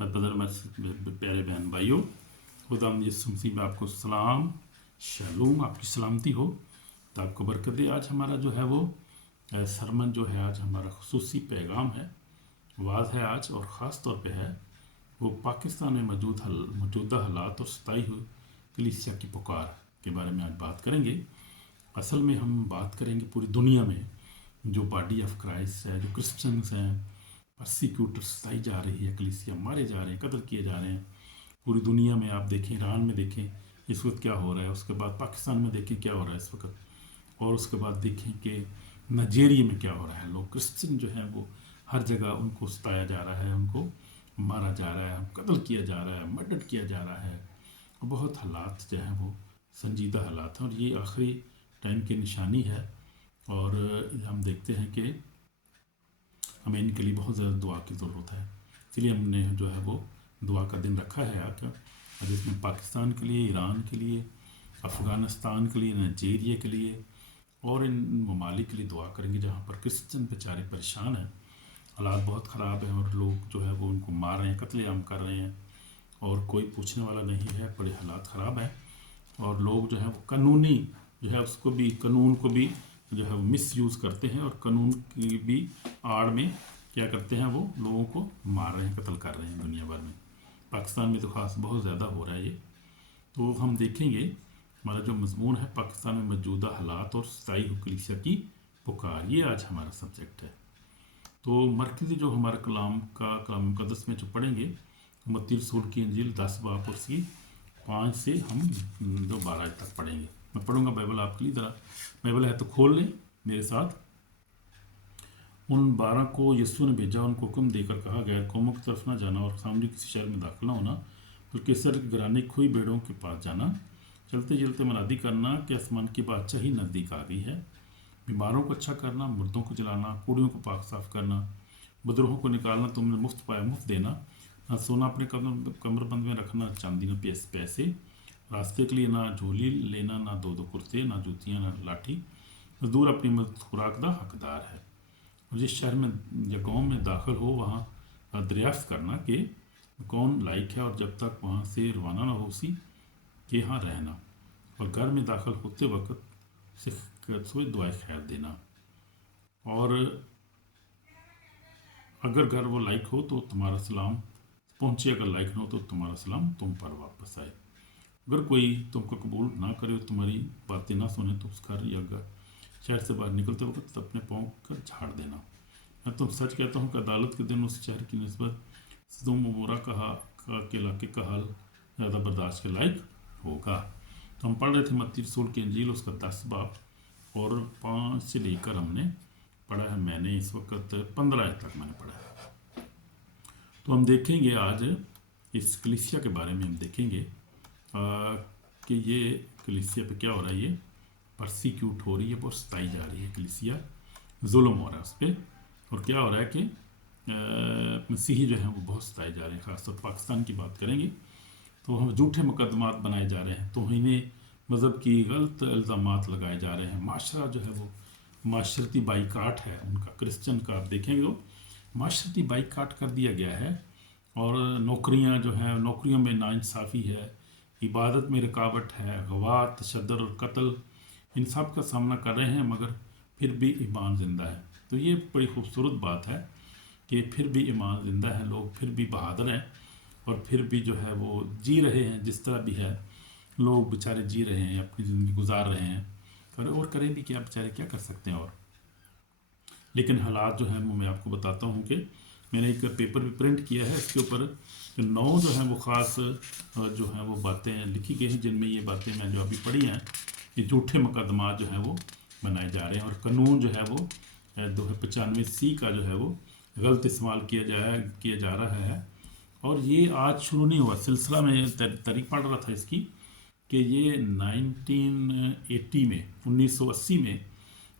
मेरे ब्रदर, मेरे प्यारे बहन भाइयों, खुदावंद यीशु मसीह में आपको सलाम, शालूम, आपकी सलामती हो, तो आपको बरकत दे। आज हमारा जो है वो सरमन जो है, आज हमारा खुसूसी पैगाम है, वाज है आज, और ख़ास तौर पे है वो पाकिस्तान में मौजूदा हालात और सताई हुई कलीसिया की पुकार के बारे में आज बात करेंगे। असल में हम बात करेंगे पूरी दुनिया में जो बॉडी ऑफ क्राइस्ट है, जो क्रिश्चियंस हैं, परसिक्यूटर सताई जा रही है, कलीसिया मारे जा रहे हैं, कत्ल किए जा रहे हैं पूरी दुनिया में। आप देखें, ईरान में देखें इस वक्त क्या हो रहा है, उसके बाद पाकिस्तान में देखें क्या हो रहा है इस वक्त, और उसके बाद देखें कि नाइजीरिया में क्या हो रहा है। लोग क्रिश्चियन जो है वो हर जगह उनको सताया जा रहा है, उनको मारा जा रहा है, कत्ल किया जा रहा है, मर्डर किया जा रहा है। बहुत हालात जो हैं वो संजीदा हालात हैं, और ये आखिरी टाइम की निशानी है। और हम देखते हैं कि हमें इनके लिए बहुत ज़्यादा दुआ की ज़रूरत है। इसलिए हमने जो है वो दुआ का दिन रखा है आकर, जिसमें पाकिस्तान के लिए, ईरान के लिए, अफ़गानिस्तान के लिए, नाइजीरिया के लिए और इन ममालिक के लिए दुआ करेंगे जहाँ पर क्रिश्चियन बेचारे परेशान हैं, हालात बहुत ख़राब हैं, और लोग जो है वो उनको मार रहे हैं, कत्लेआम कर रहे हैं, और कोई पूछने वाला नहीं है। बड़े हालात ख़राब हैं, और लोग जो है वो कानूनी जो है उसको भी, कानून को भी जो है वो मिस यूज़ करते हैं, और कानून की भी आड़ में क्या करते हैं, वो लोगों को मार रहे हैं, कत्ल कर रहे हैं दुनिया भर में। पाकिस्तान में तो ख़ास बहुत ज़्यादा हो रहा है ये। तो हम देखेंगे हमारा जो मजमून है, पाकिस्तान में मौजूदा हालात और सताई हुई कलीसिया की पुकार, ये आज हमारा सब्जेक्ट है। तो मरकज़ी जो हमारा कलाम मुक़द्दस में जो पढ़ेंगे, मत्ती रसूल की इंजील 10 बाब उसकी 5 से हम 12 तक पढ़ेंगे। मैं पढ़ूंगा बाइबल आपके लिए, ज़रा बाइबल है तो खोल लें मेरे साथ। उन 12 को यीशु ने भेजा, उनको हुक्म देकर कहा, गैर कौमों की तरफ ना जाना और सामने किसी शहर में दाखिल ना होना, बल्कि सर गिराने खोई भेड़ों के पास जाना। चलते चलते मनादी करना कि आसमान की बादशाही नज़दीक आ गई है। बीमारों को अच्छा करना, मुर्दों को जलाना, कूड़ियों को पाक साफ करना, बदरूहों को निकालना, तुमने मुफ्त पाया मुफ्त देना। ना सोना अपने कमरबंद में रखना, चांदी न पैसे, रास्ते के लिए ना झोली लेना, ना दो कुर्ते, ना जूतियाँ, ना लाठी। मजदूर अपनी खुराक का हकदार है। और जिस शहर में या गाँव में दाखिल हो, वहाँ दरियाफ्त करना कि कौन लायक है, और जब तक वहाँ से रवाना ना हो उसी के यहाँ रहना। और घर में दाखिल होते वक्त सिर्फ दुआएं खैर देना। और अगर घर वो लायक हो तो तुम्हारा सलाम पहुँचे, अगर लायक न हो तो तुम्हारा सलाम तुम पर वापस आए। अगर कोई तुमको कबूल ना करे और तुम्हारी बातें ना सुने, तो उस घर या शहर से बाहर निकलते वक्त अपने पाँव कर झाड़ देना। मैं तुम सच कहता हूँ कि अदालत के दिन उस शहर की निस्बत सदोम अमोरा के इलाके का हाल ज़्यादा बर्दाश्त के लायक होगा। तो हम पढ़ रहे थे मत्ती रसूल की इंजील, उसका 10 बाब और 5 से लेकर हमने पढ़ा है। मैंने इस वक्त 15 तक मैंने पढ़ा है। तो हम देखेंगे आज इस कलीसिया के बारे में, हम देखेंगे कि ये कलीसिया पे क्या हो रहा है। ये परसिक्यूट हो रही है, बहुत सताई जा रही है कलीसिया, जुल्म हो रहा है उस पर। और क्या हो रहा है कि मसीही जो हैं वो बहुत सताए जा रहे हैं। ख़ासतौर पाकिस्तान की बात करेंगे तो हम झूठे मुकदमात बनाए जा रहे हैं, तो इन्हें मज़हब की गलत इल्ज़ामात लगाए जा रहे हैं। माशरा जो है वो माशरती बाइकाट है उनका, क्रिश्चियन का आप देखेंगे तो माशरती बाइकाट कर दिया गया है। और नौकरियां जो हैं, नौकरियों में नाइंसाफ़ी है, इबादत में रुकावट है, गवा, तशद्दुद और कत्ल, इन सब का सामना कर रहे हैं, मगर फिर भी ईमान ज़िंदा है। तो ये बड़ी खूबसूरत बात है कि फिर भी ईमान ज़िंदा है, लोग फिर भी बहादुर हैं, और फिर भी जो है वो जी रहे हैं। जिस तरह भी है, लोग बेचारे जी रहे हैं, अपनी ज़िंदगी गुजार रहे हैं, और करें भी क्या, बेचारे क्या कर सकते हैं। और लेकिन हालात जो हैं वो मैं आपको बताता हूँ कि मैंने एक पेपर भी प्रिंट किया है, इसके ऊपर जो 9 जो हैं वो ख़ास जो हैं वो बातें लिखी गई हैं, जिनमें ये बातें मैं जो अभी पढ़ी हैं, ये झूठे मुकदमा जो हैं वो बनाए जा रहे हैं। और कानून जो है वो 295C का जो है वो गलत इस्तेमाल किया जा रहा है। और ये आज शुरू नहीं हुआ, सिलसिला में तारीख पढ़ रहा था इसकी, कि ये 1980 में 1980 में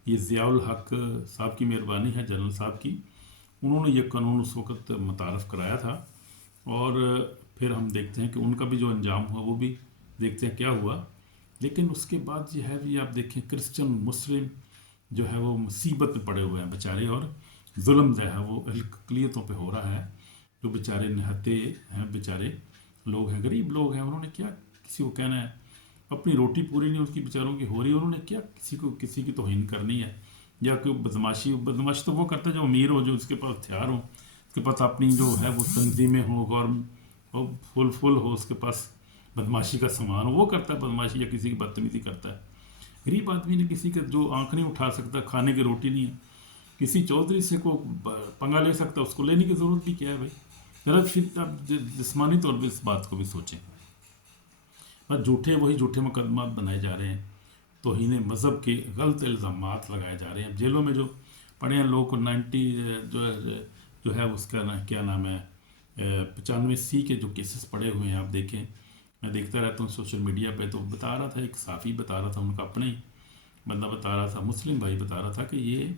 ये ज़ियाउल हक साहब की मेहरबानी है, जनरल साहब की, उन्होंने ये कानून उस वक़्त मुतारफ़ कराया था। और फिर हम देखते हैं कि उनका भी जो अंजाम हुआ वो भी देखते हैं क्या हुआ। लेकिन उसके बाद ये है भी, आप देखें क्रिश्चियन मुस्लिम जो है वो मुसीबत में पड़े हुए हैं बेचारे, और जुल्म जो है वो अकलियतों पे हो रहा है। जो बेचारे निहत्ते हैं, बेचारे लोग हैं, गरीब लोग हैं, उन्होंने क्या किसी को कहना है, अपनी रोटी पूरी नहीं उसकी बेचारों की हो रही, उन्होंने क्या किसी की तौहीन करनी है, या कोई बदमाशी तो वो करता है जो अमीर हो, जो उसके पास हथियार हो, उसके पास अपनी जो है वो तंजीमें हो, और फुल हो, उसके पास बदमाशी का सामान हो, वो करता है बदमाशी, या किसी की बदतमीजी करता है। गरीब आदमी ने किसी का जो आंख नहीं उठा सकता, खाने की रोटी नहीं है, किसी चौधरी से को पंगा ले सकता, उसको लेने की ज़रूरत भी क्या है भाई। गलत फिर आप जिस्मानी तौर पर इस बात को भी सोचें। बस वही झूठे मुकदमा बनाए जा रहे हैं, तौहीन मज़हब के गलत इल्ज़ाम लगाए जा रहे हैं। जेलों में जो पड़े हैं लोग को 90 जो है उसका क्या नाम है 95C के जो केसेस पड़े हुए हैं, आप देखें, मैं देखता रहता हूँ सोशल मीडिया पे, तो बता रहा था, एक साफ़ी बता रहा था, उनका अपना ही बंदा बता रहा था, मुस्लिम भाई बता रहा था कि ये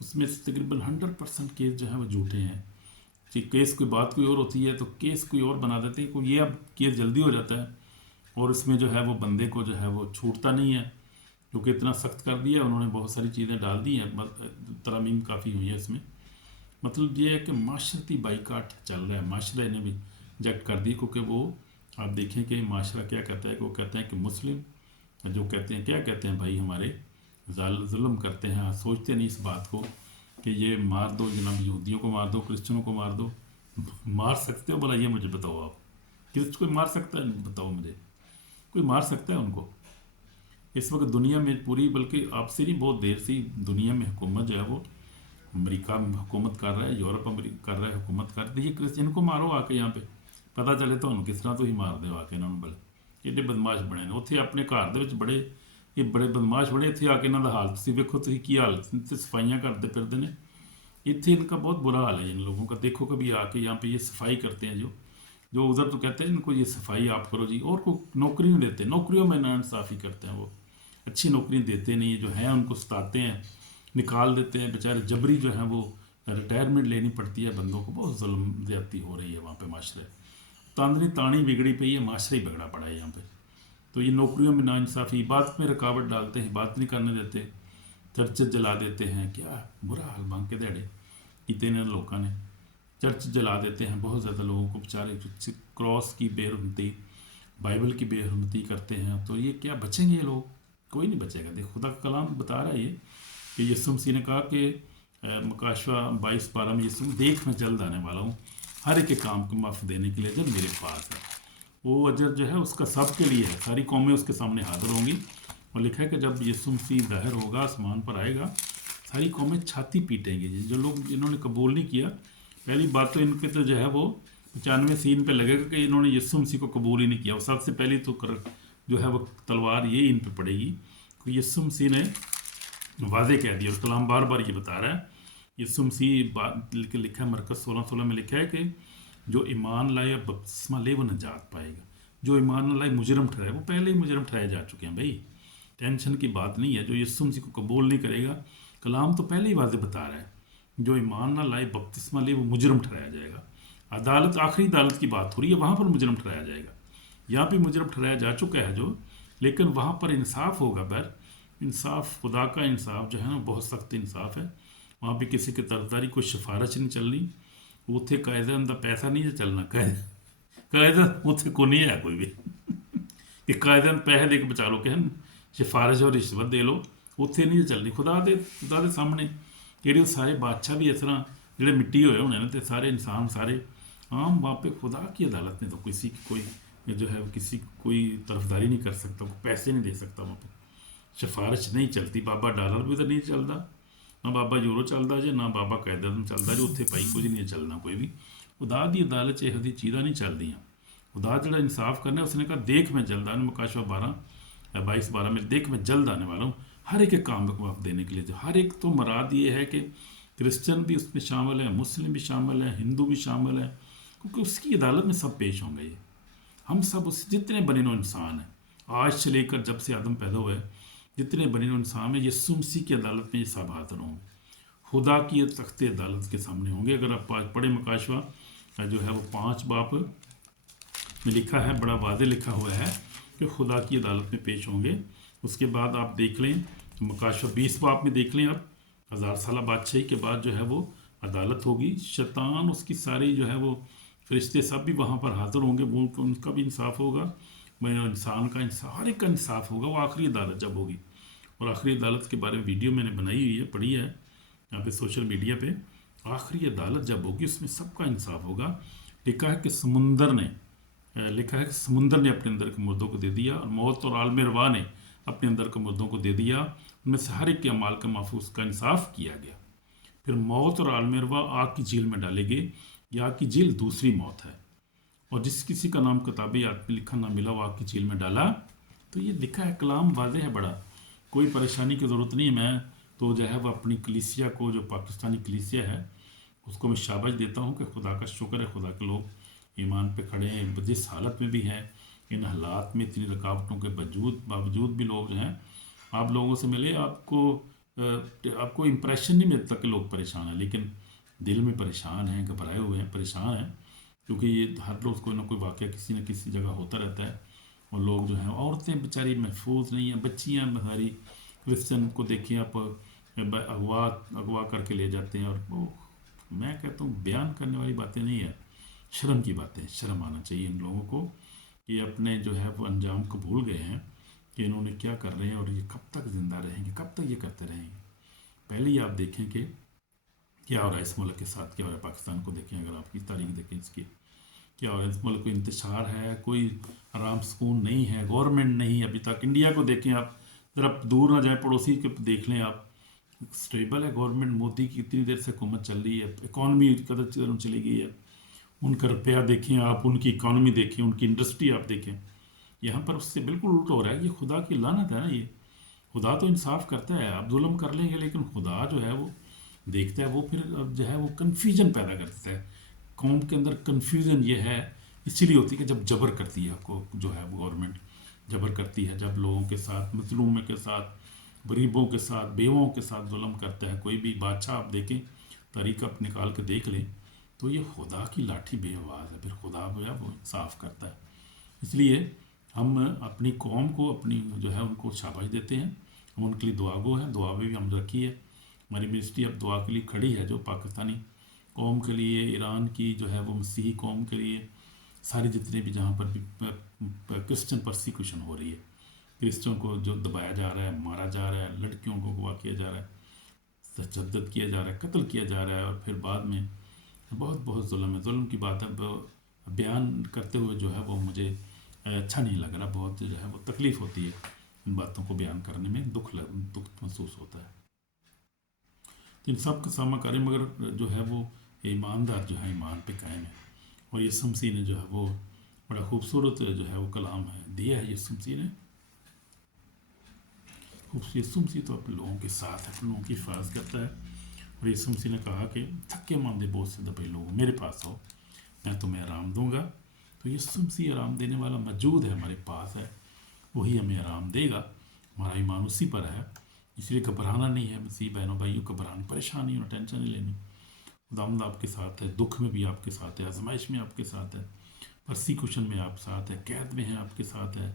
उसमें तकरीबन 100% केस जो है वो झूठे हैं। केस की बात कोई और होती है तो केस कोई और बना देते हैं, ये अब केस जल्दी हो जाता है, और इसमें जो है वो बंदे को जो है वो छूटता नहीं है, क्योंकि इतना सख्त कर दिया उन्होंने, बहुत सारी चीज़ें डाल दी हैं, तरमीम काफ़ी हुई है इसमें। मतलब ये है कि माशरती बाइकाट चल रहा है, माशरे ने भी जट कर दी, क्योंकि वो आप देखें कि माशरा क्या कहता है कि वो कहते हैं कि मुस्लिम जो कहते हैं, क्या कहते हैं भाई, हमारे जुल्म करते हैं, सोचते नहीं इस बात को कि ये मार दो जनाब, यहूदियों को मार दो, क्रिश्चियनों को मार दो। मार सकते हो भला, ये मुझे बताओ आप, कोई मार सकता है? बताओ मुझे, कोई मार सकता है उनको? इस वक्त दुनिया में पूरी, बल्कि आपसे नहीं बहुत देर से दुनिया में हुकूमत जो है वो अमेरिका में हुकूमत कर रहा है, यूरोप कर रहा है हुकूमत कर रहा है। ये क्रिश्चियन को मारो आके, यहाँ पे पता चले तो किस तरह तो ही मार दो आके इन्होंने, बल एडे बदमाश बने ने उत्थे अपने घर दे बड़े, ये बड़े बदमाश बड़े, इतने आके इन्हों का हाल तुम वेखो, तुम की हाल, सफाइयाँ करते फिरते हैं इतने, इनका बहुत बुरा हाल है इन लोगों का। देखो कभी आके यहाँ पे ये सफाई करते हैं, जो उधर तो कहते हैं इनको ये सफाई आप करो जी, और को नौकरी नहीं देते, नौकरियों में नाइंसाफ़ी करते हैं, वो अच्छी नौकरी देते नहीं, जो है उनको सताते हैं, निकाल देते हैं, बेचारे जबरी जो है वो रिटायरमेंट लेनी पड़ती है बंदों को, बहुत जुल्म ज़्यादती हो रही है वहाँ पे, माशरे तांदरी ताणी बिगड़ी पई है, माशरे ही बिगड़ा पड़ा है यहाँ पे। तो ये नौकरियों में नाइंसाफ़ी, इबादत में रुकावट डालते हैं, इबादत नहीं करने देते, चर्च जला देते हैं, क्या बुरा हाल मांग के दिहाड़े इतने लोगों ने चर्च जला देते हैं, बहुत ज़्यादा लोगों को बेचारे क्रॉस की बेहरमती, बाइबल की बेहरमती करते हैं। तो ये क्या बचेंगे ये लोग? कोई नहीं बचेगा। देख खुदा का कलाम बता रहा है ये कि यीशु मसीह ने कहा कि मुकाशवा 22:12 में, यीशु देख मैं जल्द आने वाला हूँ, हर एक के काम को माफ़ देने के लिए, जब मेरे पास है वो अजर जो है उसका सब के लिए है, सारी कौमें उसके सामने हाजिर होंगी। और लिखा है कि जब यीशु मसीह ज़ाहिर होगा, आसमान पर आएगा, सारी कौमें छाती पीटेंगी। जो लोग इन्होंने कबूल नहीं किया, पहली बात तो इनके तो जो है वो 95 पे लगेगा कि इन्होंने यीशु मसीह को कबूल ही नहीं किया। और सबसे पहली तो जो है वो तलवार ये इन पे पड़ेगी, क्योंकि यीशु मसीह ने वाज़े कह दिया, और कलाम बार बार ये बता रहा है। यीशु मसीह लिखा है मरकज़ 16:16 में लिखा है कि जो ईमान लाए बपतिस्मा ले वो नजात पाएगा, जो ईमान न लाए मुजरम ठहराए, वो पहले ही मुजरम ठहराए जा चुके हैं भाई, टेंशन की बात नहीं है। जो यीशु मसीह को कबूल नहीं करेगा, कलाम तो पहले ही वाज़े बता रहा है, जो ईमान ना लाए बपतिस्मा ले वो मुजरम ठहराया जाएगा। अदालत, आखिरी अदालत की बात हो रही है, वहाँ पर मुजरम ठहराया जाएगा। यहाँ भी मुजरम ठहराया जा चुका है जो, लेकिन वहाँ पर इंसाफ होगा। पर इंसाफ, खुदा का इंसाफ जो है ना, बहुत सख्त इंसाफ है। वहाँ भी किसी की तरफदारी, कोई सिफारिश नहीं चलनी, उत्थे कायदे का पैसा नहीं चलना, कायदा उत्थे को नहीं है कोई भी कि कायदे पैसे दे के बचा लो, कि सिफारिश और रिश्वत दे लो, उत्थे नहीं चलनी। खुदा के सामने ਜਿਹੜੇ सारे बादशाह भी इस तरह ਜਿਹੜੇ मिट्टी होए होने तो सारे इंसान सारे आम, वहाँ पे खुदा की अदालत में तो किसी की कोई जो है किसी कोई तरफदारी नहीं कर सकता, कोई पैसे नहीं दे सकता, वहाँ पे सिफारिश नहीं चलती। बाबा डॉलर भी तो नहीं चलता, ना बाबा यूरो चलता जे, ना बाबा कायदा चलता जो, उत्थे भाई कुछ नहीं चलना कोई भी। खुदा की अदालत ਇਹੋ ਜਿਹੀ चीज़ां नहीं चलदियां। खुदा जो इंसाफ करना, उसने कहा देख मैं जल्द आने, मुकाशवा 22:12 में, देख मैं जल्द आने वाला हूँ, हर एक के काम को माफ देने के लिए। हर एक तो मराद ये है कि क्रिश्चियन भी उसमें शामिल है, मुस्लिम भी शामिल है, हिंदू भी शामिल है, क्योंकि उसकी अदालत में सब पेश होंगे। ये हम सब उस जितने बने नो इंसान हैं, आज से लेकर जब से आदम पैदा हुए, जितने बने नो इंसान हैं, यीशु मसीह की अदालत में ये सब हाजिर होंगे, खुदा की तख्त अदालत के सामने होंगे। अगर आप पढ़े मुकाशवा जो है वो 5 बाब में लिखा है, बड़ा वादे लिखा हुआ है कि खुदा की अदालत में पेश होंगे। उसके बाद आप देख लें मुकाशवा 20 बाब में देख लें, अब 1000 साल बादशाही के बाद जो है वो अदालत होगी। शैतान उसकी सारी जो है वो फरिश्ते सब भी वहाँ पर हाजिर होंगे, वो उनका भी इंसाफ होगा, मैं इंसान का इंसाफ, हर एक का इंसाफ होगा। वो आखिरी अदालत जब होगी, और आखिरी अदालत के बारे में वीडियो मैंने बनाई हुई है, पढ़ी है यहाँ पे सोशल मीडिया पे। आखिरी अदालत जब होगी उसमें सबका इंसाफ होगा। लिखा है कि समुंदर ने अपने अंदर के मुर्दों को दे दिया, और मौत और आलम रवा ने अपने अंदर के मुर्दों को दे दिया। उनमें से हर एक के अमाल का महफूज का इंसाफ किया गया। फिर मौत और आलम रवा आग की झील में डालेंगे। ये आग की झील दूसरी मौत है। और जिस किसी का नाम किताब याद में लिखा ना मिला, वो आग की झील में डाला। तो ये लिखा है, कलाम वाज़ेह है बड़ा, कोई परेशानी की ज़रूरत नहीं है। मैं तो जो है वो अपनी कलीसिया को, जो पाकिस्तानी कलीसिया है, उसको मैं शाबाश देता हूँ कि खुदा का शुक्र है, खुदा के लोग ईमान पे खड़े हैं, जिस हालत में भी हैं, इन हालात में इतनी रुकावटों के बावजूद भी लोग जो हैं, आप लोगों से मिले, आपको इम्प्रेशन नहीं मिलता कि लोग परेशान हैं, लेकिन दिल में परेशान हैं, घबराए हुए हैं, परेशान हैं, क्योंकि ये हर रोज़ कोई ना कोई वाक़या किसी न किसी जगह होता रहता है। और लोग जो हैं, औरतें बेचारी महफूज नहीं हैं, बच्चियाँ हमारी क्रिश्चन को देखिए आप, अगवा करके ले जाते हैं। और वो, मैं कहता हूँ, बयान करने वाली बातें नहीं है, शर्म की बातें। शर्म आना चाहिए इन लोगों को कि अपने जो है वो अंजाम को भूल गए हैं कि इन्होंने क्या कर रहे हैं, और ये कब तक ज़िंदा रहेंगे, कब तक ये करते रहेंगे। पहले ही आप देखें कि क्या हो रहा है इस मुल्क के साथ, क्या हो रहा है पाकिस्तान को देखें, अगर आपकी तारीख देखें इसकी, क्या हो रहा है इस मुल्क को, इंतशार है, कोई आराम सुकून नहीं है, गवर्नमेंट नहीं अभी तक। इंडिया को देखें आप, ज़रा दूर ना जाए, पड़ोसी के देख लें आप, स्टेबल है गवर्नमेंट। मोदी की इतनी देर से हुकूमत चल रही है, इकॉनमी कदर चली गई है, उनका रुपया देखें आप, उनकी इकॉनमी देखें, उनकी इंडस्ट्री आप देखें। यहाँ पर उससे बिल्कुल उल्टा हो रहा है। ये खुदा की लानत है ना। ये खुदा तो इंसाफ करता है, आप जुल्म कर लेंगे, लेकिन खुदा जो है वो देखता है, वो फिर जो है वो कन्फ्यूजन पैदा कर देता है कौम के अंदर। कन्फ्यूजन ये है इसीलिए होती है कि जब जबर करती है, आपको जो है वो गवर्नमेंट जबर करती है, जब लोगों के साथ, मजलूम के साथ, गरीबों के साथ, बेवों के साथ जुल्म करता है। कोई भी बादशाह आप देखें, तारीख आप निकाल के देख लें, तो ये खुदा की लाठी बेआवाज़ है। फिर खुदा जो है वो इंसाफ करता है। इसलिए हम अपनी कौम को, अपनी जो है उनको शाबाश देते हैं। हम उनके लिए दुआ गो हैं, दुआ भी हम रखी है। हमारी मिनिस्ट्री अब दुआ के लिए खड़ी है, जो पाकिस्तानी कौम के लिए, ईरान की जो है वो मसीही कौम के लिए, सारे जितने भी जहाँ पर भी क्रिश्चियन परसिक्यूशन हो रही है, क्रिश्चियन को जो दबाया जा रहा है, मारा जा रहा है, लड़कियों को अगवा किया जा रहा है, तशद्दुद किया जा रहा है, कत्ल किया जा रहा है, और फिर बाद में बहुत जुल्म है। जुल्म की बात अब बयान करते हुए जो है वो मुझे अच्छा नहीं लग रहा, बहुत जो है वो तकलीफ़ होती है इन बातों को बयान करने में, दुख महसूस होता है। इन सब का सामना करें, मगर जो है वो ईमानदार जो है ईमान पे कायम है। और यीशु मसीह ने जो है वो बड़ा खूबसूरत जो है वो कलाम है दिया है यीशु मसीह ने। यीशु मसीह तो अपने लोगों के साथ, अपने लोगों की हिफाजत करता है। और यीशु मसीह ने कहा कि थके मांदे बोझ से दबे लोग मेरे पास आओ, मैं तुम्हें आराम दूंगा। तो यीशु मसीह आराम देने वाला मौजूद है, हमारे पास है, वही हमें आराम देगा। हमारा ईमान उसी पर है, इसलिए घबराना नहीं है। मसीह बहनों भाइयों, घबराना, परेशान नहीं होना, टेंशन नहीं लेनी। खुदावंद आपके साथ है, दुख में भी आपके साथ है, आजमाइश में आपके साथ है, परसिक्यूशन में आप साथ है, कैद में है आपके साथ है।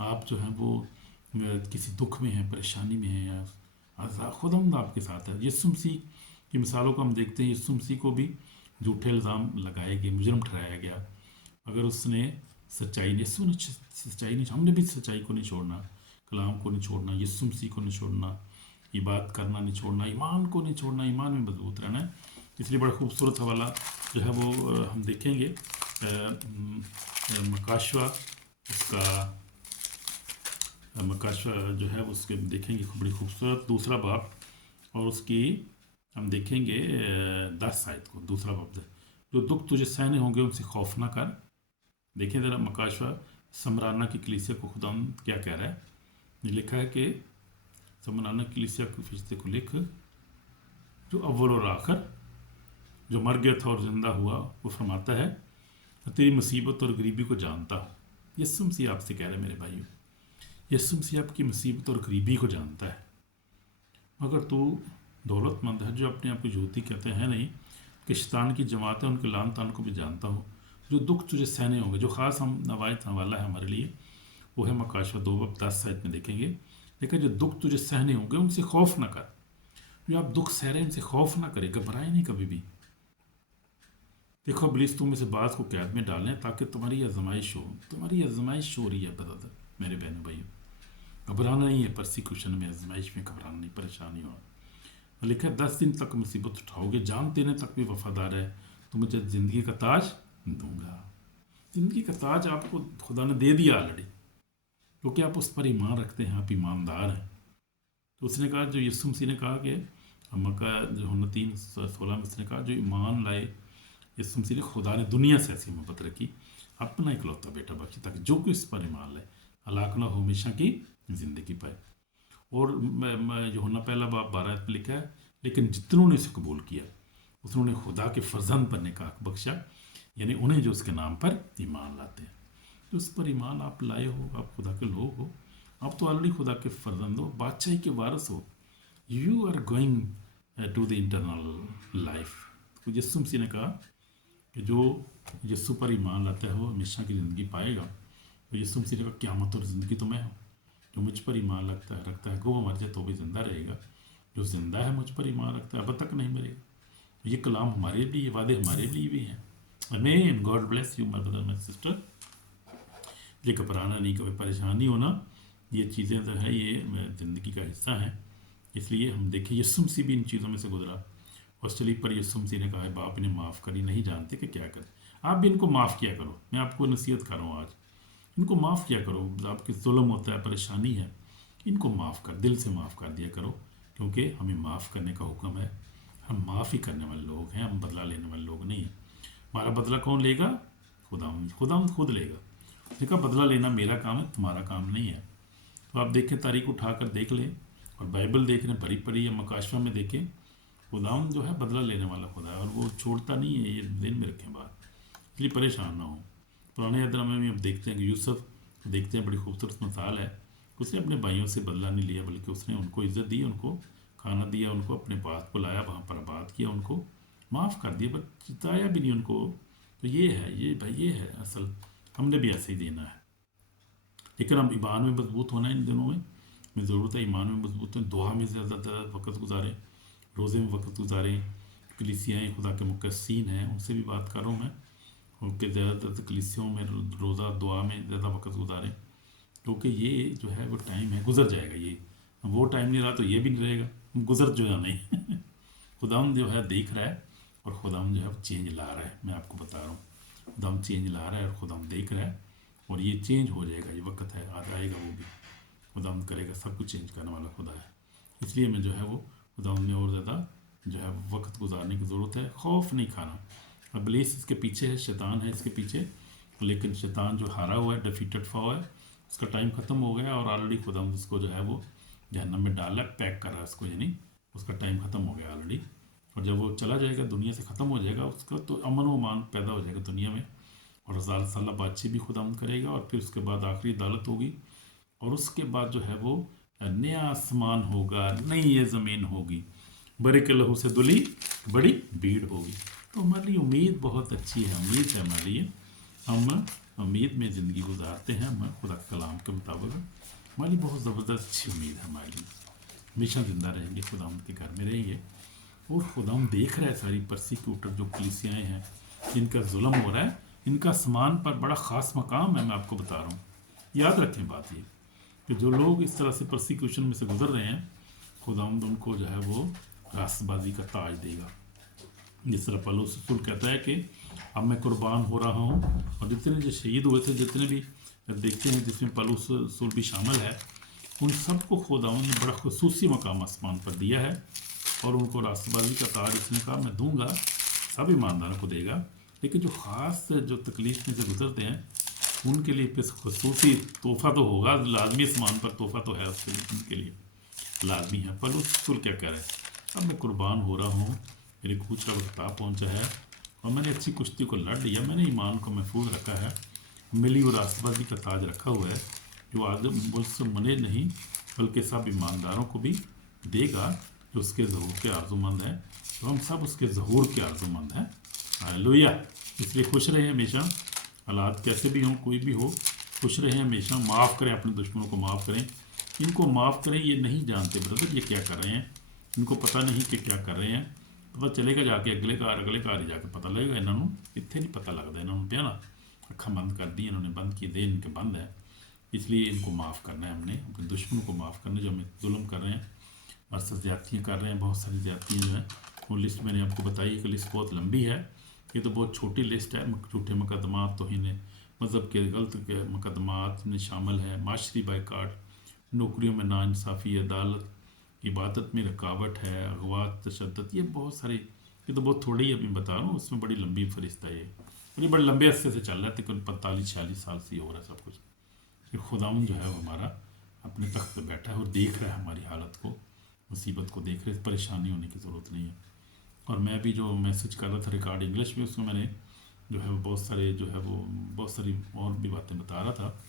आप जो हैं वो किसी दुख में हैं, परेशानी में हैं, या खुदावंद आपके साथ है। यीशु मसीह की मिसालों को हम देखते हैं। यीशु मसीह को भी झूठे इल्ज़ाम लगाए गए, मुजरम ठहराया गया, अगर उसने सच्चाई नहीं, हमने भी सच्चाई को नहीं छोड़ना, कलाम को नहीं छोड़ना, यीशु मसीह को नहीं छोड़ना, इबादत करना नहीं छोड़ना, ईमान को नहीं छोड़ना, ईमान में मजबूत रहना है। इसलिए बड़ा खूबसूरत हवाला जो है वो हम देखेंगे मकाशवा, उसका मकाशवा जो है उसके देखेंगे, बड़ी खूबसूरत दूसरा बाब, और उसकी हम देखेंगे 10 आयत को, दूसरा बाब, जो दुख तुझे सहने होंगे उनसे खौफ ना कर। देखें ज़रा मकाशवा समराना की कलीसिया को खुदा क्या कह रहा है। ये लिखा है कि समराना की कलीसिया के फरिश्ते को लिख, जो अव्वल और आखिर, जो मर गया था और ज़िंदा हुआ, वो फरमाता है, तेरी मुसीबत और गरीबी को जानता हूँ। यीशु मसीह आपसे कह रहे हैं मेरे भाइयों, यीशु मसीह आपकी मुसीबत और गरीबी को जानता है। मगर तू दौलतमंद है, जो अपने आप को यहूदी कहते हैं नहीं, कि शैतान की जमात है, उनके लान तान को भी जानता हूँ। जो दुख तुझे सहने होंगे, जो ख़ास हम नवायत हवाला है हमारे लिए, वो है मकाशवा 2:10 में देखेंगे। लेकिन जो दुख तुझे सहने होंगे उनसे खौफ ना कर। जो आप दुख सह रहे हैं उनसे खौफ ना करे, घबराए नहीं कभी भी। देखो इब्लीस तुम इस बात को कैद में डालें ताकि तुम्हारी आजमाइश हो। तुम्हारी आजमाइश हो रही है ब्रदर, मेरे बहनों भाइयों। घबराना नहीं है, परसिक्यूशन में, आजमाइश में घबराना नहीं, परेशानी होना। लिखा है 10 दिन तक मुसीबत उठाओगे, जान देने तक भी वफादार है तो मुझे ज़िंदगी का ताज दूंगा। ज़िंदगी का ताज आपको खुदा ने दे दिया ऑलरेडी, क्योंकि आप उस पर ईमान रखते हैं, आप ईमानदार हैं। तो उसने कहा, जो यीशु मसीह ने कहा कि मक्का जो 3:16 में उसने कहा, जो ईमान लाए यीशु मसीह ने, खुदा ने दुनिया से ऐसी मोहब्बत रखी अपना इकलौता बेटा बख्शा ताकि जो कोई इस पर ईमान लाए हलाक ना हो, हमेशा की ज़िंदगी पाए। और यूहन्ना 1:12 में लिखा है, लेकिन जितनों ने इसे कबूल किया उसने खुदा के फर्जंद बनने का हक बख्शा, यानी उन्हें जो उसके नाम पर ईमान लाते हैं। तो उस पर ईमान आप लाए हो, आप खुदा के लोग हो, आप तो ऑलरेडी खुदा के फर्जंद हो, बादशाही के वारस हो। You are going to the internal life. तो यीशु मसीह ने कहा कि जो यीशु पर ईमान लाता है वो हमेशा की ज़िंदगी पाएगा। तो यीशु मसीह ने कहा, क़यामत और ज़िंदगी तो मैं हूँ। जो मुझ पर ईमान रखता है वो मर जाए तो भी ज़िंदा रहेगा, जो ज़िंदा है मुझ पर ईमान रखता है अब तक नहीं मरेगा। ये कलाम हमारे लिए, ये वादे हमारे लिए भी हैं। आमीन। God bless you my brother my sister. ये घबराना नहीं, कभी परेशान नहीं होना, ये चीज़ें जो है ये ज़िंदगी का हिस्सा हैं। इसलिए हम देखें यीशु मसीह भी इन चीज़ों में से गुजरा। और सलीब पर यीशु मसीह ने कहा है, बाप इन्हें माफ़ करी, नहीं जानते कि क्या करें। आप भी इनको माफ़ किया करो। मैं आपको नसीहत कर रहा हूँ आज, इनको माफ़ किया करो। आपके जुल्म होता है, परेशानी है, इनको माफ़ कर, दिल से माफ़ कर दिया करो, क्योंकि हमें माफ़ करने का हुक्म है। हम माफ़ ही करने वाले लोग हैं, हम बदला लेने वाले लोग नहीं हैं। हमारा बदला कौन लेगा? खुदा खुद लेगा। देखा, बदला लेना मेरा काम है, तुम्हारा काम नहीं है। तो आप देखें, तारीख उठाकर देख लें और बाइबल देख लें, भरी पड़ी या मकाशवा में देखें। खुदाम जो है बदला लेने वाला खुदा है और वो छोड़ता नहीं है। ये दिन में रखें बात, इसलिए परेशान ना हो। पुराने अदराम में अब देखते हैं कि यूसुफ, देखते हैं, बड़ी खूबसूरत मिसाल है। उसने अपने भाइयों से बदला नहीं लिया, बल्कि उसने उनको इज़्ज़त दी, उनको खाना दिया, उनको अपने पास बुलाया, वहाँ पर आबाद किया, उनको माफ़ कर दिया, बट चिताया भी नहीं उनको। तो ये है, ये भाई ये है असल, हमने भी ऐसे ही देना है। लेकिन हम ईमान में मजबूत होना है। इन दिनों में ज़रूरत है ईमान में मजबूत हों, दुआ में ज़्यादा वक्त गुजारें, रोज़े में वक्त गुजारें। कलीसियाएँ खुदा के मुकस्सीन हैं, उनसे भी बात कर रहा हूँ मैं, उनके ज़्यादातर कलीसियों में रोज़ा दुआ में ज़्यादा वक्त गुजारें, क्योंकि ये जो है वो टाइम है, गुजर जाएगा। ये वो टाइम नहीं रहा तो ये भी नहीं रहेगा, गुजर जो है नहीं। खुदाम जो है देख रहा है और खुदाम जो है चेंज ला रहा है। मैं आपको बता रहा हूँ, खुदाम चेंज ला रहा है और खुदाम देख रहा है, और ये चेंज हो जाएगा। ये वक्त है, आ जाएगा, वो भी खुदाम करेगा, सब कुछ चेंज करने वाला खुदा है। इसलिए मैं जो है वो खुदाम में और ज़्यादा जो है वक्त गुजारने की ज़रूरत है। खौफ नहीं खाना। इब्लीस इसके पीछे है, शैतान है इसके पीछे, लेकिन शैतान जो हारा हुआ है, डिफीटेड फॉ है, उसका टाइम ख़त्म हो गया और ऑलरेडी खुदाम उसको जो है वो जहन्नम में डाल पैक कर रहा है उसको, यानी उसका टाइम ख़त्म हो गया ऑलरेडी। और जब वो चला जाएगा, दुनिया से ख़त्म हो जाएगा उसका, तो अमन व अमान पैदा हो जाएगा दुनिया में, और हज़ार साल बादशाही भी खुदाम करेगा। और फिर उसके बाद आखिरी अदालत होगी, और उसके बाद जो है वो नया आसमान होगा, नई ज़मीन होगी, बड़े के लहू से धुली बड़ी भीड़ होगी। तो हमारे लिए उम्मीद बहुत अच्छी है, उम्मीद है हमारे लिए, हम उम्मीद में ज़िंदगी गुजारते हैं। हम खुदा के कलाम के मुताबिक हमारी बहुत ज़बरदस्त अच्छी उम्मीद है हमारे लिए, हमेशा ज़िंदा रहेंगे, खुदाम के घर में रहेंगे। और खुदाम देख रहा है सारी परसिक्यूटर जो कलीसियाएँ हैं, जिनका जुल्म हो रहा है, इनका आसमान पर बड़ा ख़ास मकाम है। मैं आपको बता रहा हूँ, याद रखें बात ये कि जो लोग इस तरह से परसिक्यूशन में से गुजर रहे हैं, खुदावंद उनको जो है वो रास्तबाजी का ताज देगा। जिस तरह पौलुस रसूल कहता है कि अब मैं कुर्बान हो रहा हूँ, और जितने जो शहीद हुए थे, जितने भी देखते हैं जिसमें पौलुस रसूल भी शामिल है, उन सबको खुदावंद ने बड़ा खुसूसी मकाम आसमान पर दिया है, और उनको रास्तबाजी का ताज इसने कहा मैं दूंगा, सब ईमानदारों को देगा। लेकिन जो ख़ास जो तकलीफ में से गुजरते हैं, उनके लिए फिर खुसूसी तोहफ़ा तो होगा, लाजमी आसमान पर तोहफ़ा तो है उसके लिए, उनके लिए लाजमी है। पर उस रसूल क्या कह रहे हैं, अब मैं कुर्बान हो रहा हूँ, मेरे कूच का वक्त आ पहुँचा है, और मैंने अच्छी कुश्ती को लड़ लिया, मैंने ईमान को महफूज रखा है, मिली वो रास्तबाजी का ताज रखा हुआ है, जो आदम मुझसे मने नहीं बल्कि सब ईमानदारों को भी देगा जो उसके ज़हूर के आर्ज़ूमंद हैं। तो हम सब उसके ज़हूर के आर्ज़ूमंद हैं। हालेलुया। इसलिए खुश रहें हमेशा, हालात कैसे भी हों, कोई भी हो, खुश रहें हमेशा। माफ़ करें, अपने दुश्मनों को माफ़ करें, इनको माफ़ करें। ये नहीं जानते ब्रदर ये क्या कर रहे हैं, इनको पता नहीं कि क्या कर रहे हैं, ਪਤਾ ਚੱਲੇਗਾ ਜਾ ਕੇ ਅਗਲੇ ਘਰ ਹੀ ਜਾ ਕੇ ਪਤਾ ਲੱਗੇਗਾ ਇਹਨਾਂ ਨੂੰ, ਇੱਥੇ नहीं पता लगता ਇਹਨਾਂ ਨੂੰ ਪਿਆ ना। अक्खा बंद कर दी इन्होंने, बंद की दे इनके बंद है, इसलिए इनको माफ़ करना है हमने, अपने दुश्मनों को माफ़ करना जो हमें जुल्म कर रहे हैं और ज़्यादतियाँ कर रहे हैं। बहुत सारी ज़्यादतियाँ जो है वो लिस्ट मैंने आपको बताई है कि लिस्ट बहुत लंबी है, ये तो बहुत छोटी लिस्ट है। झूठे मुकदमात, तौहीन मज़हब के गलत के मुकदमात में शामिल है, माशरी बाइकाट, नौकरियों में नाइंसाफ़ी, अदालत, इबादत में रुकावट है, अगवा, तशद्दुद, ये बहुत सारी, ये तो बहुत थोड़ी अभी बता रहा हूँ, उसमें बड़ी लंबी फहरिस्त है ये बड़े लंबे अरसे से चल रहा है, तकरीबन 45-46 साल से ये हो रहा है सब कुछ। ये खुदावन जो है वो हमारा अपने तख्त पर बैठा है और देख रहा है हमारी हालत को, मुसीबत को देख रहे, परेशानी होने की ज़रूरत नहीं है। और मैं भी जो मैसेज कर रहा था रिकॉर्ड इंग्लिश में, उसमें मैंने जो है वो बहुत सारे जो है वो बहुत सारी और भी बातें बता रहा था,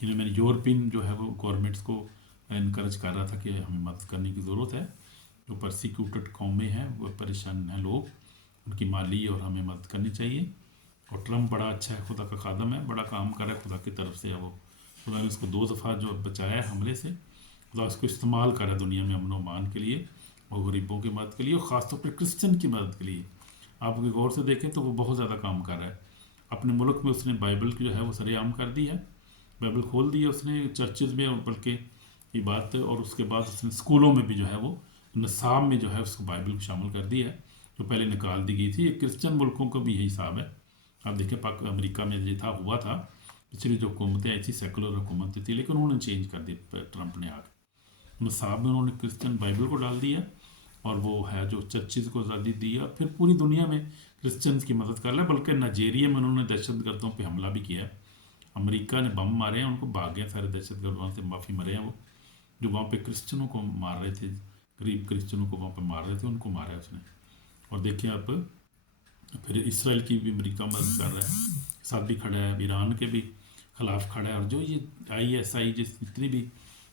जिन्हें मैंने यूरोपियन जो है वो गवर्नमेंट्स को इनकरेज कर रहा था कि हमें मदद करने की ज़रूरत है। जो परसिक्यूटेड कौमें हैं, वो परेशान हैं लोग, उनकी माली और हमें मदद करनी चाहिए। और ट्रम्प बड़ा अच्छा है, खुदा का खादम है, बड़ा काम कर रहा है खुदा की तरफ से। वो खुदा ने उसको 2 दफ़ा जो बचाया है हमले से, खुदा उसको इस्तेमाल कर रहा है दुनिया में अमन मान के लिए और गरीबों की मदद के लिए, और ख़ासतौर पर क्रिश्चियन की मदद के लिए। आप अगर गौर से देखें तो वो बहुत ज़्यादा काम कर रहा है। अपने मुल्क में उसने बाइबल की जो है वो सरेआम कर दी है, बाइबल खोल दी है उसने चर्चेज़ में, और बल्कि ये बात, और उसके बाद उसने स्कूलों में भी जो है वो निसाब में जो है उसको बाइबल को शामिल कर दी है, जो पहले निकाल दी गई थी। ये क्रिश्चियन मुल्कों का भी यही हिसाब है। आप देखें अमेरिका में ये हुआ था, पिछली जो हुकूमतें आई थी सेकुलर हुकूमतें थी, लेकिन उन्होंने चेंज कर दी ट्रंप ने आकर। निसाब में उन्होंने क्रिश्चियन बाइबल को डाल दिया, और वो है जो चर्चेज़ को आज़ादी दी है, और फिर पूरी दुनिया में क्रिश्चियंस की मदद कर लिया। बल्कि नाइजीरिया में उन्होंने दहशत गर्दों पर हमला भी किया है, अमेरिका ने बम मारे हैं, उनको भाग गए सारे दहशत गर्द वहाँ से, माफ़ी मरे हैं वो, जो वहाँ पे क्रिश्चियनों को मार रहे थे, गरीब क्रिश्चियनों को वहाँ पे मार रहे थे, उनको मारा है उसने। और देखिए आप, फिर इसराइल की भी अमेरिका मदद कर रहा है, साथ भी खड़ा है, ईरान के भी ख़िलाफ़ खड़ा है। और जो ये ISI जितनी भी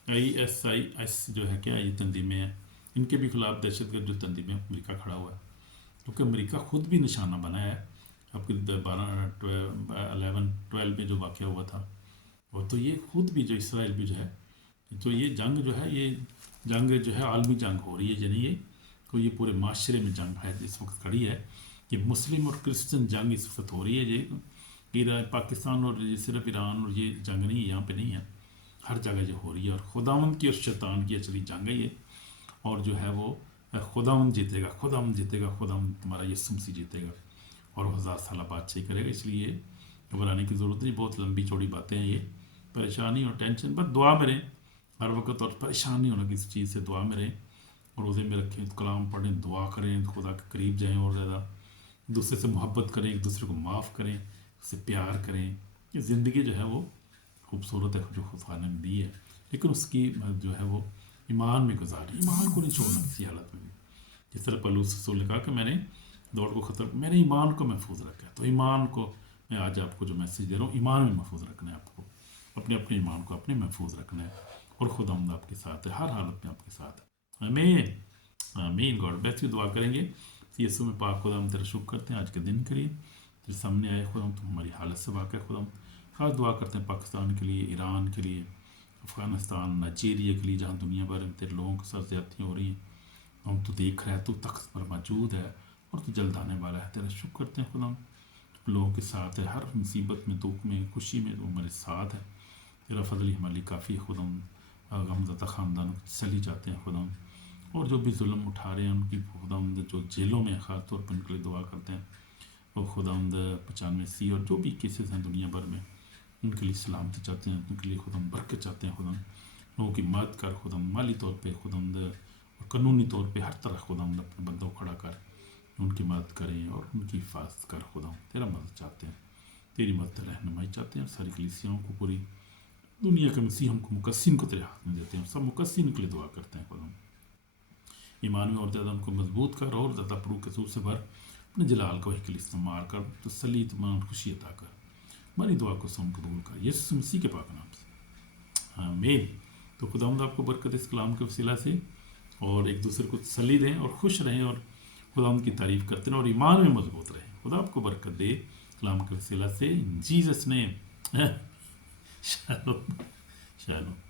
ISIS जो है क्या ये तंजीमें हैं, इनके भी ख़िलाफ़ दहशतगर्द जो तंजीमें अमेरिका खड़ा हुआ है, क्योंकि अमेरिका ख़ुद भी निशाना बना है। आपके 11-12 में जो वाक़या हुआ था वो, तो ये खुद भी जो इसराइल भी जो है, तो ये जंग जो है, ये जंग जो है आलमी जंग हो रही है, यानी ये तो ये पूरे माशरे में जंग है इस वक्त खड़ी है। ये मुस्लिम और क्रिश्चियन जंग इस वक्त हो रही है। ये पाकिस्तान और ये सिर्फ ईरान और ये जंग नहीं है, यहाँ पे नहीं है, हर जगह जो हो रही है। और खुदावंद की और शैतान की असली जंग है ये, और जो है वो खुदावंद जीतेगा, खुदावंद जीतेगा, खुदावंद तुम्हारा यीशु मसीह जीतेगा और 1000 साल बादशाही करेगा। इसलिए घबराने की ज़रूरत नहीं, बहुत लंबी चौड़ी बातें हैं ये। परेशानी और टेंशन, बस दुआ में रहें हर वक्त, और परेशान नहीं होना किसी चीज़ से, दुआ में रहें, रोज़े में रखें, कलाम पढ़ें, दुआ करें, खुदा के करीब जाएं, और ज़्यादा एक दूसरे से मोहब्बत करें, एक दूसरे को माफ़ करें, उससे प्यार करें। ये ज़िंदगी जो है वो खूबसूरत है जो खुदा ने दी है, लेकिन उसकी जो है वो ईमान में गुजारें, ईमान को नहीं छोड़ना किसी हालत में भी। जिस तरह पौलुस रसूल ने कहा कि मैंने दौड़ को ख़त्म, मैंने ईमान को महफूज रखा है। तो ईमान को मैं आज आपको जो मैसेज दे रहा हूँ, ईमान में महफूज रखना है आपको, अपने ईमान को अपने महफूज रखना है, और खुदावंद आपके साथ है, हर हालत में आपके साथ है। आमीन आमीन। God bless you. दुआ करेंगे, यीशु में पाक खुदा हम तेरा शुक्र करते हैं आज के दिन के लिए, तेरे सामने आए खुदा, तुम हमारी हालत से वाक़िफ़ खुदा। खास दुआ करते हैं पाकिस्तान के लिए, ईरान के लिए, अफ़गानिस्तान, नाइजीरिया के लिए, जहाँ दुनिया भर में तेरे लोगों के साथ ज़्यादतियाँ हो रही हैं। हम तो देख रहा है, तू तख्त पर मौजूद है और तू जल्द आने वाला है। तेरा शुक्र करते हैं खुदा, लोगों के साथ है, हर मुसीबत में, दुख में, खुशी में, वो हमारे साथ है। तेरा फजल हमारे लिए काफ़ी है खुदा। गमज़दा ख़ानदान चली जाते हैं खुदा, और जो भी जुल्म उठा रहे हैं उनकी खुदावंद जो जेलों में ख़ास तौर पर उनके लिए दुआ करते हैं, और खुदावंद 95C और जो भी केसेस हैं दुनिया भर में, उनके लिए सलामती चाहते हैं, उनके लिए खुदावंद बरकत चाहते हैं खुदावंद। लोगों की मदद कर खुदावंद, माली तौर पे खुदावंद और कानूनी तौर पे हर तरह खुदावंद अपने बंदों को खड़ा कर उनकी मदद करें और उनकी हिफाजत कर खुदावंद। तेरा मदद चाहते हैं, तेरी मदद रहनुमाई चाहते हैं। सारी कलीसियाओं को, पूरी दुनिया के मसीह हमको मुकस्सिन को तेरे हाथ में देते हैं, सब मुकस्सिन के लिए दुआ करते हैं खुदावंद। ईमान में और ज़्यादा उनको मजबूत कर, और ज़्यादा प्रूफ के सूर से भर, अपने जलाल को वही इस्तेमाल कर, तसल्ली, इत्मीनान, खुशी अता कर। हमारी दुआ को सुन कबूल कर, यीशु मसीह के पाक नाम से आमीन। तो खुदावंद आपको बरकत इस कलाम के वसीला से, और एक दूसरे को तसल्ली दें और खुश रहें, और खुदावंद की तारीफ़ करते रहें, और ईमान में मजबूत रहें। खुदा आपको बरकत दे कलाम के वसीला से, इन जीसस नेम। Shalom shalom.